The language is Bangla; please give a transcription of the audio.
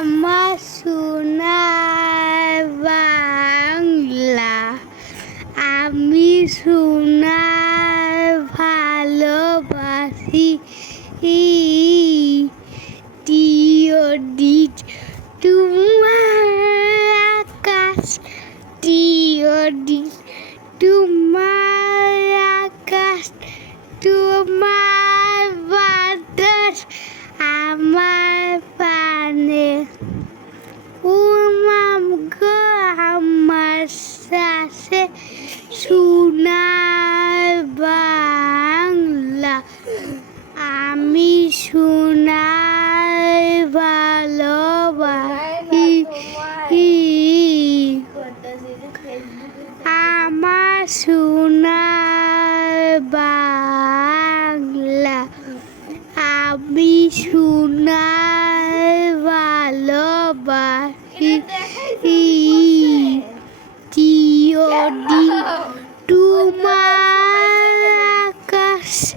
আমার সোনার বাংলা আমি সোনার ভালোবাসি। টিওডিট তোমার আকাশ। টিওডিট তোমার আকাশ। তোমার সোনার বাংলা। আমি সোনার ভালোবাসি। চিরদিন তোমার আকাশ